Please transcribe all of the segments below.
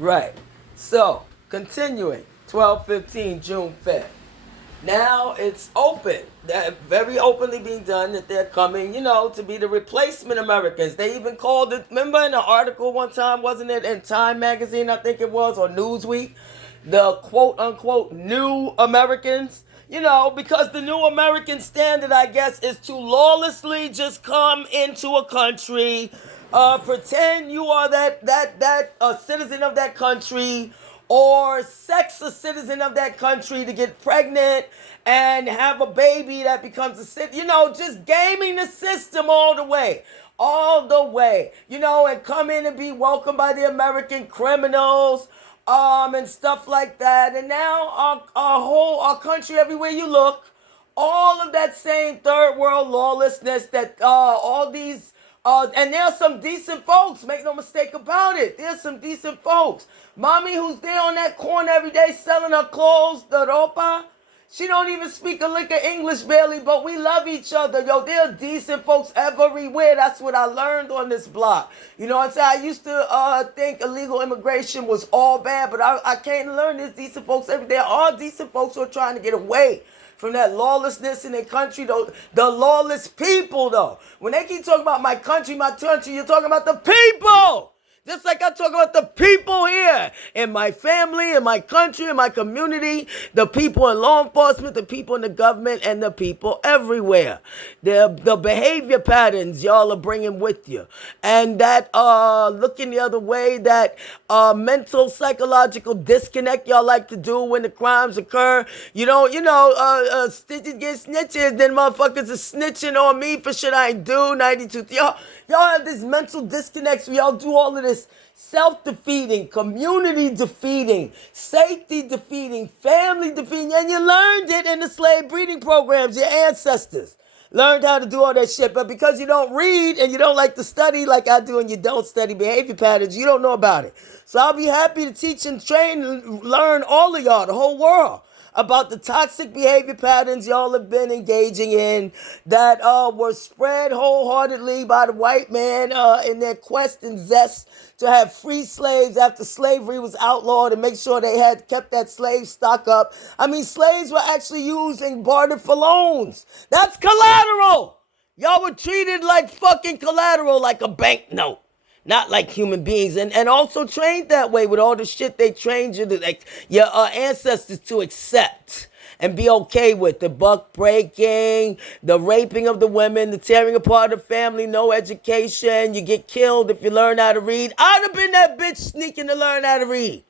Right. So, continuing, 12/15, June 5th. Now it's open. That very openly being done that they're coming, to be the replacement Americans. They even called it, remember in an article one time, wasn't it, in Time magazine, I think it was, or Newsweek, the quote unquote new Americans? Because the new American standard, I guess, is to lawlessly just come into a country, pretend you are that citizen of that country, or sex a citizen of that country to get pregnant and have a baby that becomes a citizen. Just gaming the system all the way. All the way. And come in and be welcomed by the American criminals, and stuff like that. And now our country, everywhere you look, all of that same third world lawlessness that all these and there's some decent folks, make no mistake about it. There's some decent folks. Mommy, who's there on that corner every day selling her clothes, the ropa, she don't even speak a lick of English barely, but we love each other. Yo, there are decent folks everywhere. That's what I learned on this block. You know what I'm saying? I used to think illegal immigration was all bad, but I came to learn there's decent folks everywhere. There are decent folks who are trying to get away from that lawlessness in their country, though. The lawless people, though. When they keep talking about my country, you're talking about the people. Just like I talk about the people here in my family, in my country, in my community, the people in law enforcement, the people in the government, and the people everywhere. The behavior patterns y'all are bringing with you. And that looking the other way, that mental, psychological disconnect y'all like to do when the crimes occur. Stitches get snitches, then motherfuckers are snitching on me for shit I ain't do. 92. Y'all have this mental disconnect, so y'all do all of this self-defeating, community defeating, safety defeating, family defeating, and you learned it in the slave breeding programs. Your ancestors learned how to do all that shit, but because you don't read and you don't like to study like I do, and you don't study behavior patterns, you don't know about it. So I'll be happy to teach and train and learn all of y'all, the whole world, about the toxic behavior patterns y'all have been engaging in that were spread wholeheartedly by the white man in their quest and zest to have free slaves after slavery was outlawed and make sure they had kept that slave stock up. I mean, slaves were actually used and bartered for loans. That's collateral. Y'all were treated like fucking collateral, like a banknote. Not like human beings, and also trained that way with all the shit they trained you to, like, your ancestors to accept and be okay with. The buck breaking, the raping of the women, the tearing apart of the family, no education, you get killed if you learn how to read. I'd have been that bitch sneaking to learn how to read.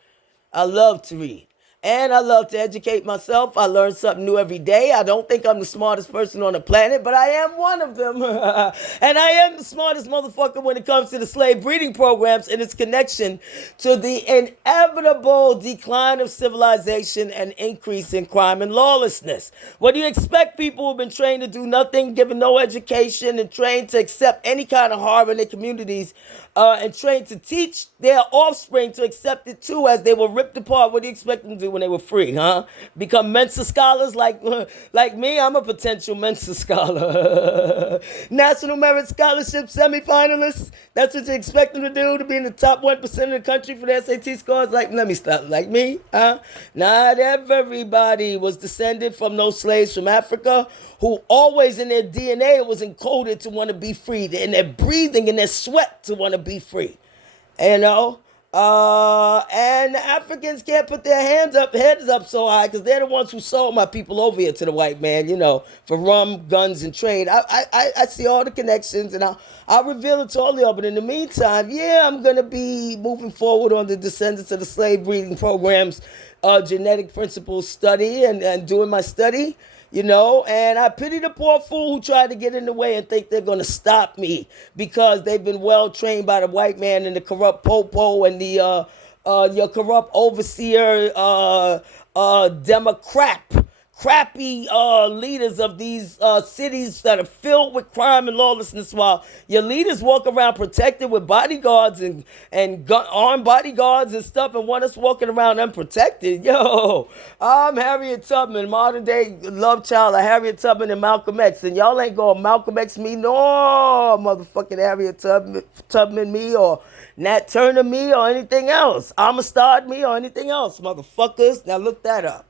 I love to read. And I love to educate myself. I learn something new every day. I don't think I'm the smartest person on the planet, but I am one of them. And I am the smartest motherfucker when it comes to the slave breeding programs and its connection to the inevitable decline of civilization and increase in crime and lawlessness. What do you expect? People who've been trained to do nothing, given no education, and trained to accept any kind of harm in their communities, and trained to teach their offspring to accept it too, as they were ripped apart. What do you expect them to do when they were free, huh? Become Mensa scholars like me? I'm a potential Mensa scholar. National Merit Scholarship semifinalists. That's what you expect them to do, to be in the top 1% of the country for the SAT scores? Let me stop. Like me, huh? Not everybody was descended from those slaves from Africa who always in their DNA was encoded to want to be free, in their breathing, in their sweat to want to be free. And Africans can't put their heads up so high because they're the ones who sold my people over here to the white man, for rum, guns, and trade. I see all the connections, and I'll reveal it to all of y'all. But in the meantime, I'm going to be moving forward on the descendants of the slave breeding programs, genetic principles study, and doing my study. And I pity the poor fool who tried to get in the way and think they're going to stop me because they've been well trained by the white man and the corrupt popo and the your corrupt overseer, Democrat, crappy leaders of these cities that are filled with crime and lawlessness, while your leaders walk around protected with bodyguards and armed bodyguards and stuff, and want us walking around unprotected. Yo, I'm Harriet Tubman, modern day love child of Harriet Tubman and Malcolm X, and y'all ain't gonna Malcolm X me, no motherfucking Harriet Tubman me, or Nat Turner me or anything else. Amistad me or anything else, motherfuckers. Now look that up.